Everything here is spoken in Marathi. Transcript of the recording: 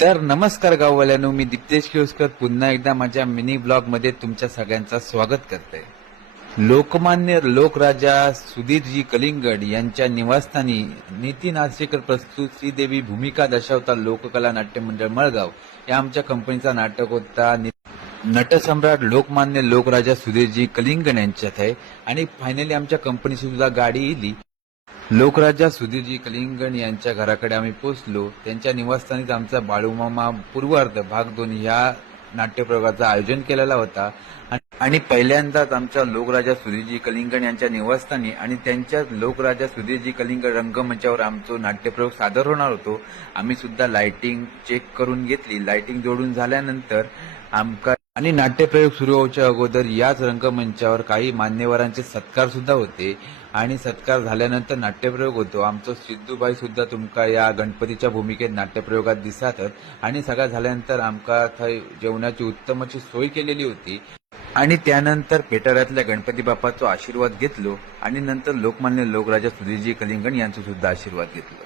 तर नमस्कार गाववाल्यांनो, मी दीप्तेश केळुसकर पुन्हा एकदा माझ्या मिनी ब्लॉग मध्ये तुमच्या सगळ्यांचं स्वागत करते। लोकमान्य लोकराजा सुधीरजी कलिंगड यांच्या निवासस्थानी नितीन आचरेकर प्रस्तुत श्रीदेवी भूमिका दर्शवता लोककला नाट्य मंडळ मळगाव या आमच्या कंपनीचा नाटक होता। नटसम्राट लोकमान्य लोकराजा सुधीरजी कलिंगड यांच्यात आहे आणि फायनली आमच्या कंपनीची सुद्धा गाडी इली। लोकराजा सुधीरजी कलिंगड यांच्या घराकडे आम्ही पोहोचलो। त्यांच्या निवासस्थानीच आमचा बाळूमामा पूर्वार्ध भाग 2 ह्या नाट्यप्रयोगाचं आयोजन केलेला होता आणि पहिल्यांदाच आमच्या लोकराजा सुधीरजी कलिंगड यांच्या निवासस्थानी आणि त्यांच्याच लोकराजा सुधीरजी कलिंगड रंगमंचावर आमचा नाट्यप्रयोग सादर होणार होतो। आम्ही सुद्धा लाइटिंग चेक करून घेतली। लाइटिंग जोडून झाल्यानंतर आमका आणि नाट्यप्रयोग सुरू होण्याच्या अगोदर याच रंगमंचावर काही मान्यवरांचे सत्कार सुद्धा होते आणि सत्कार झाल्यानंतर नाट्यप्रयोग होतो। आमचं सिद्धूबाई सुद्धा तुमका या गणपतीच्या भूमिकेत नाट्यप्रयोगात दिसतात आणि सगळं झाल्यानंतर आमका थंय जेवणाची उत्तम अशी सोय केलेली होती आणि त्यानंतर पेटाऱ्यातल्या गणपती बाप्पाचा आशीर्वाद घेतलो आणि नंतर लोकमान्य लोकराजा सुधीरजी कलिंगड यांचा सुद्धा आशीर्वाद घेतलो।